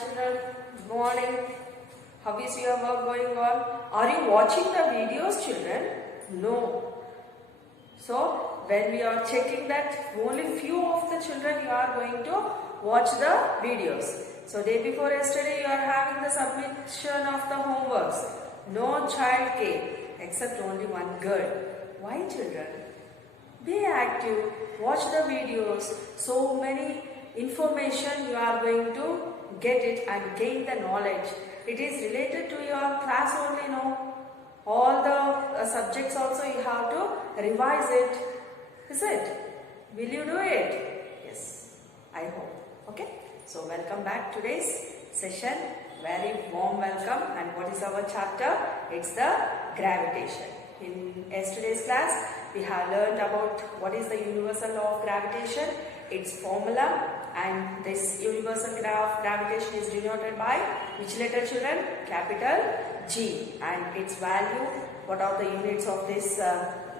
children. Good morning. How is your work going on? Are you watching the videos, children? No. So, when we are checking that, only few of the children you are going to watch the videos. So, day before yesterday you are having the submission of the homeworks. No child came except only one girl. Why, children? Be active. Watch the videos. So many information you are going to get it and gain the knowledge. It is related to your class only, no? All the subjects also you have to revise it. Is it? Will you do it? Yes, I hope. Okay. So welcome back today's session. Very warm welcome. And what is our chapter? It's the gravitation. In yesterday's class, we have learned about what is the universal law of gravitation, its formula, and this universal law of gravitation is denoted by which letter, children? Capital G. And its value, what are the units of this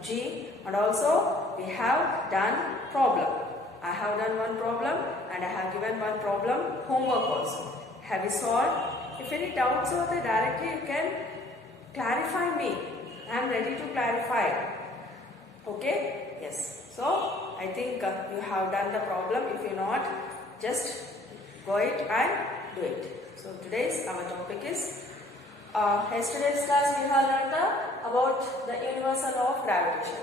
G? And also, we have done problem. I have done one problem and I have given one problem homework also. Have you solved? If any doubts are there, directly you can clarify me. I am ready to clarify. Okay? Yes. So, I think you have done the problem. If you not, just go it and do it. So, today's our topic is, yesterday's class we have learned about the universal law of gravitation.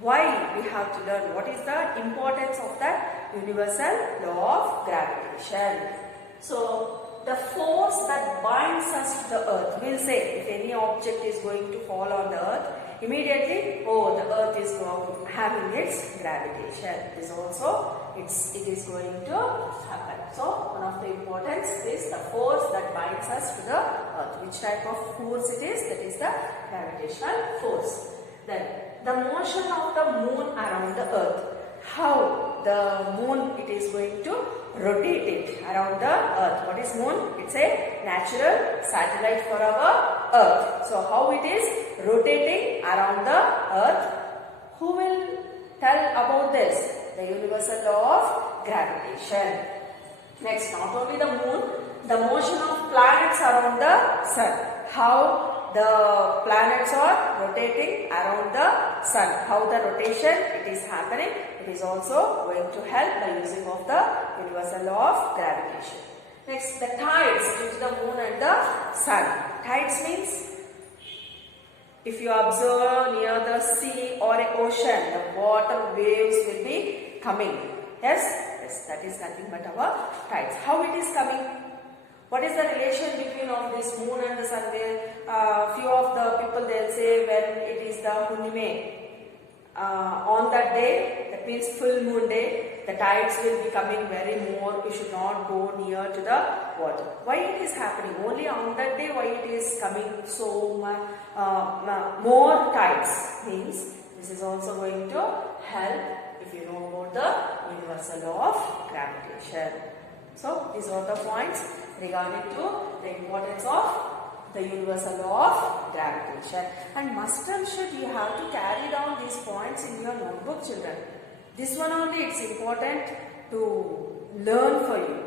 Why we have to learn? What is the importance of that universal law of gravitation? So, the force that binds us to the earth, we'll say if any object is going to fall on the earth, immediately, the earth is having its gravitation. This also, it is going to happen. So, one of the importance is the force that binds us to the earth. Which type of force it is? That is the gravitational force. Then, the motion of the moon around the earth. How the moon, it is going to rotate it around the earth. What is moon? It's a natural satellite for our earth. So, how it is rotating around the earth? Who will tell about this? The universal law of gravitation. Next, not only the moon, the motion of planets around the sun. How the planets are rotating around the sun. How the rotation it is happening. It is also going to help by using of the universal law of gravitation. Next, the tides due to the moon and the sun. Tides means if you observe near the sea or an ocean, the water waves will be coming. Yes? Yes, that is nothing but our tides. How it is coming? What is the relation between of this moon and the sun? Few of the people they'll say when it is the Hunime, on that day, that means full moon day, the tides will be coming very more. We should not go near to the water. Why it is happening? Only on that day, why it is coming so much more tides? Means this is also going to help if you know about the universal law of gravitation. So, these are the points regarding to the importance of the universal law of gravitation. And must and should you have to carry down these points in your notebook, children. This one only it's important to learn for you.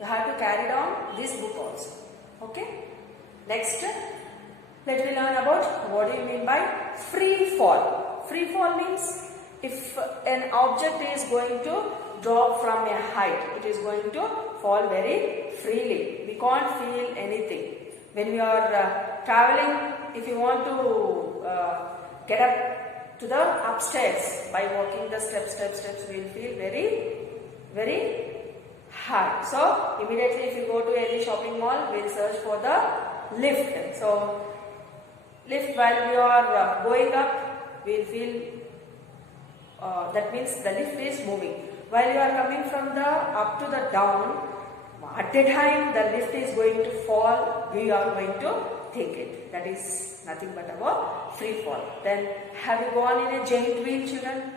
You have to carry down this book also. Okay? Next, let me learn about what do you mean by free fall. Free fall means if an object is going to drop from a height, it is going to fall very freely. We can't feel anything. When we are traveling, if you want to get up to the upstairs by walking the steps, we will feel very hard. So, immediately if you go to any shopping mall, we will search for the lift. So, lift while we are going up, we will feel, that means the lift is moving. While you are coming from the up to the down, at the time the lift is going to fall, we are going to think it. That is nothing but about free fall. Then have you gone in a giant wheel, children?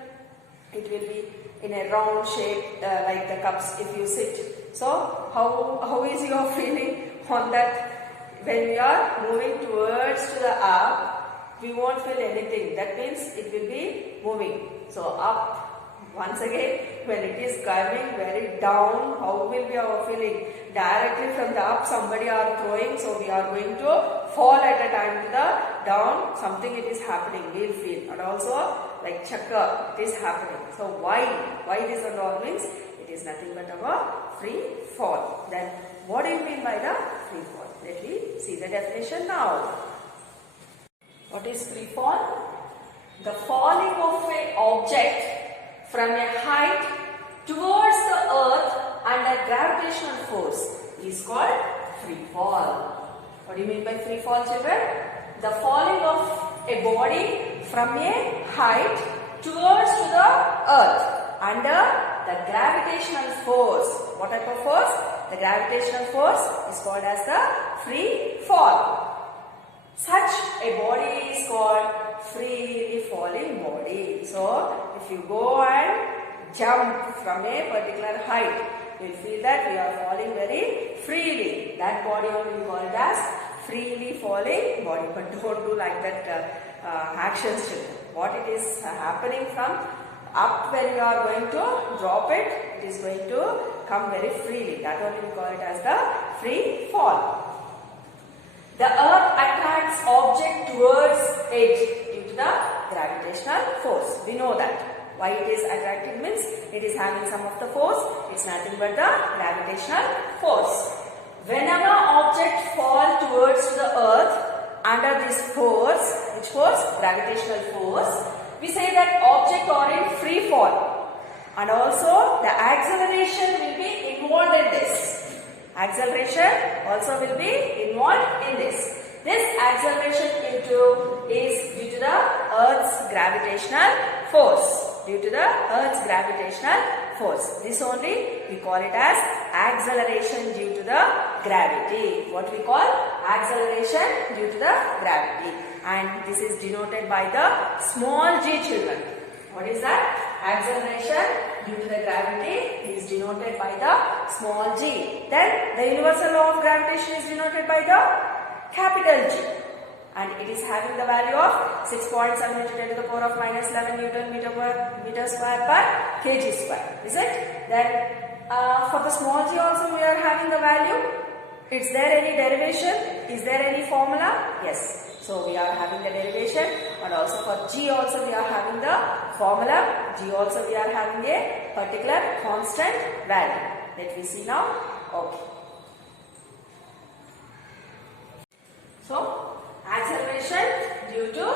It will be in a round shape like the cups if you sit. So how is your feeling on that? When we are moving towards to the up, we won't feel anything. That means it will be moving. So up, Once again, when it is coming very down, how will be our feeling? Directly from the up somebody are throwing, so we are going to fall at a time to the down, something it is happening, we will feel. And also like chakra, it is happening. So why this and all means? It is nothing but our free fall. Then what do you mean by the free fall? Let me see the definition now. What is free fall? The falling of an object from a height towards the earth under gravitational force is called free fall. What do you mean by free fall, children? The falling of a body from a height towards to the earth under the gravitational force. What type of force? The gravitational force is called as the free fall. Such a body is called freely falling body. So, if you go and jump from a particular height, you will feel that we are falling very freely. That body only we call it as freely falling body. But don't do like that actions. What it is happening from up when you are going to drop it, it is going to come very freely. That only we call it as the free fall. The earth attracts object towards it due to the gravitational force. We know that. Why it is attracting means it is having some of the force. It's nothing but the gravitational force. Whenever object fall towards the earth under this force, which force? Gravitational force. We say that object are in free fall. And also the acceleration will be involved in this. Acceleration also will be involved in this. This acceleration is due to the Earth's gravitational force. Due to the Earth's gravitational force. This only we call it as acceleration due to the gravity. What we call acceleration due to the gravity. And this is denoted by the small g, children. What is that? Acceleration due to the gravity is denoted by the small g. Then the universal law of gravitation is denoted by the capital G. And it is having the value of 6.7 into 10 to the power of minus 11 Newton meter square per kg square. Is it? Then for the small g also we are having the value. Is there any derivation? Is there any formula? Yes. So we are having the derivation, and also for G also we are having the formula. G also we are having a particular constant value. Let me see now. Okay. So acceleration due to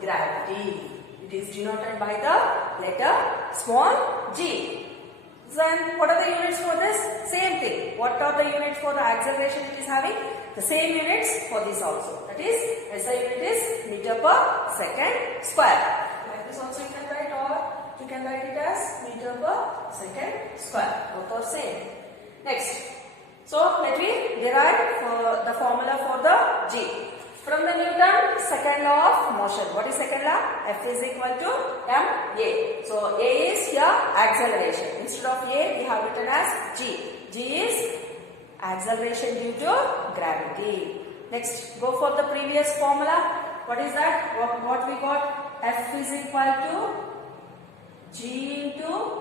gravity. It is denoted by the letter small g. Then what are the units for this? Same thing. What are the units for the acceleration it is having? The same units for this also. That is, SI unit is meter per second square. Like this also you can write, or you can write it as meter per second square. Both are same. Next. So let me derive the formula for the G. From the Newton second law of motion. What is second law? F is equal to ma. So A is here acceleration. Instead of A we have written as G. G is acceleration due to gravity. Next, go for the previous formula. What is that? What we got? F is equal to G into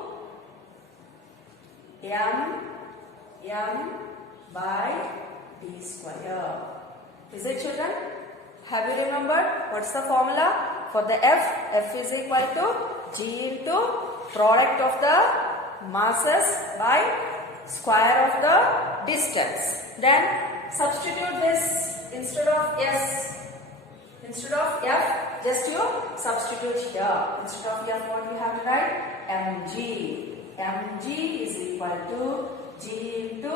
m by d square. Is it, children? Have you remembered what's the formula for the F? F is equal to G into product of the masses by square of the distance. Then substitute this instead of S. Instead of F, just you substitute here. Instead of F, what we have to write? mg. mg is equal to G into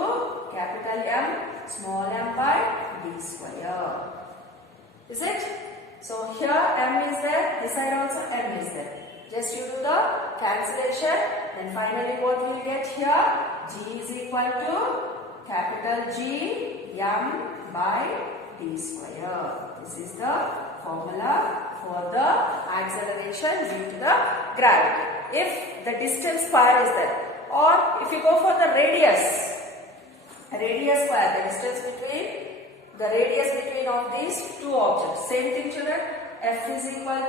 capital M small m by d square. Is it? So here m is there, this side also m is there. Just you do the cancellation, then finally what we will get here? G is equal to capital G m by d square. This is the formula for the acceleration due to the gravity. If the distance square is there, or if you go for the radius square, the distance between the radius between of these two objects. Same thing, children. F is equal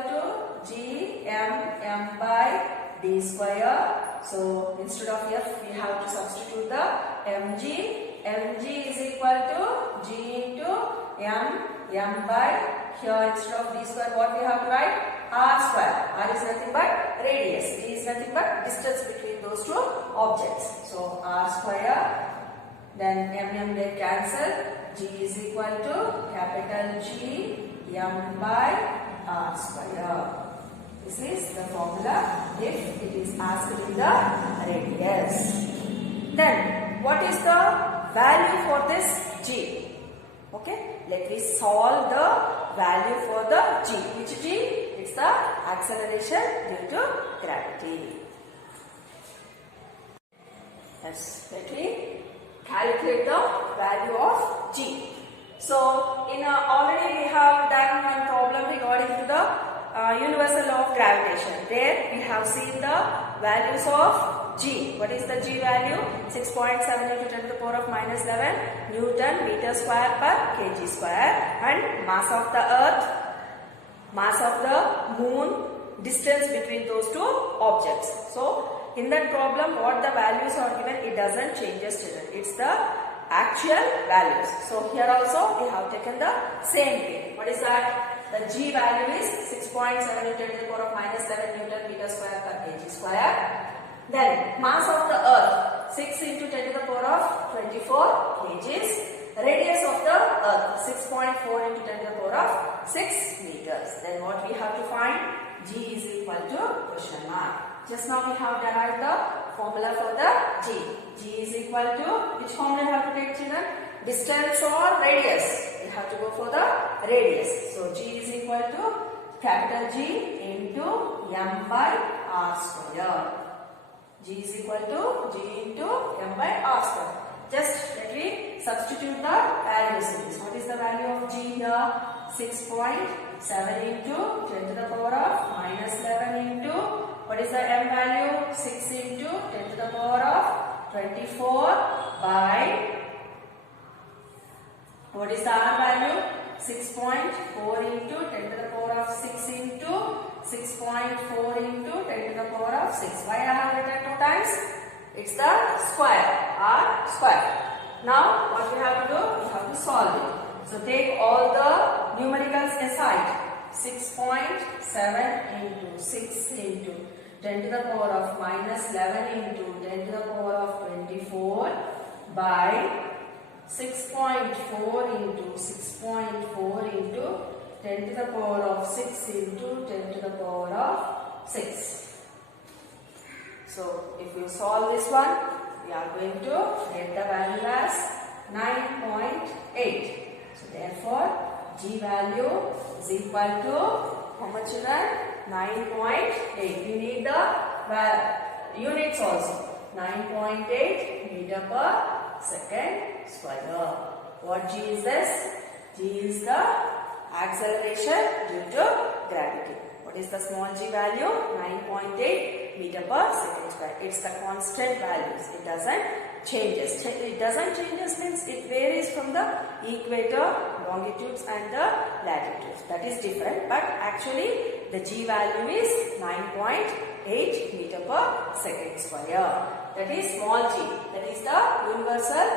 to g m by d square. So instead of f we have to substitute the mg. mg is equal to g into m by, here instead of d square what we have to write? R square. R is nothing but radius. D is nothing but distance between those two objects. So R square, then get cancel. G is equal to capital G m by R square. This is the formula if it is asked in the radius. Then what is the value for this G? Okay, let me solve the value for the G. Which G? It's the acceleration due to gravity. Yes, let me calculate the value of G. So, already we have done one problem regarding to the universal law of gravitation. There we have seen the values of G. What is the G value? 6.7 into 10 to the power of minus 11 Newton meter square per kg square, and mass of the earth, mass of the moon, distance between those two objects. So in that problem what the values are given, it doesn't change, children. It's the actual values. So here also we have taken the same thing. What is that? The G value is 6.7 into 10 to the power of minus 7 Newton meter square per kg square. Then mass of the earth 6 into 10 to the power of 24 kgs. Radius of the earth 6.4 into 10 to the power of 6 meters. Then what we have to find? G is equal to question mark. Just now we have derived the formula for the G. G is equal to, which formula you have to take, children? Distance or radius? You have to go for the radius. So G is equal to capital G into m by r square. G is equal to G into m by r square. Just let me substitute the values in this. What is the value of G here? 6.7 into 10 to the power of minus 11 into, what is the m value? 6 into 10 to the power of 24 by, what is the r value? 6.4 into 10 to the power of 6 into 6.4 into 10 to the power of 6. Why I have written 2 times? It's the square, r square. Now what we have to do? We have to solve it. So take all the numericals aside. 6.7 into 6 into 10 to the power of minus 11 into 10 to the power of 24 by 6.4 into 6.4 into 10 to the power of 6 into 10 to the power of 6. So if you solve this one, we are going to get the value as 9.8. So therefore, G value is equal to how much is that? 9.8. We need the units also. 9.8 meter per second square. What G is this? G is the acceleration due to gravity. What is the small g value? 9.8 meter per second square. It's the constant values. It doesn't changes. It doesn't changes means it varies from the equator, longitudes and the latitudes. That is different. But actually the g value is 9.8 meter per second square. That is small g. That is the universal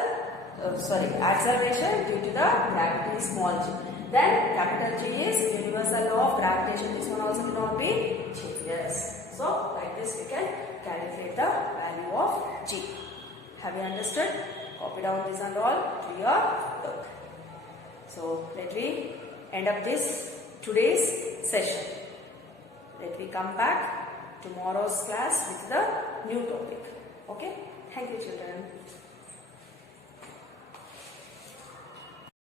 acceleration due to the gravity is small g. Then capital G is universal law of gravitation. This one also cannot be changes. So like this we can calculate the value of G. Have you understood? Copy down this and all to your book. So let me end up this today's session. Let me come back tomorrow's class with the new topic. Okay? Thank you, children.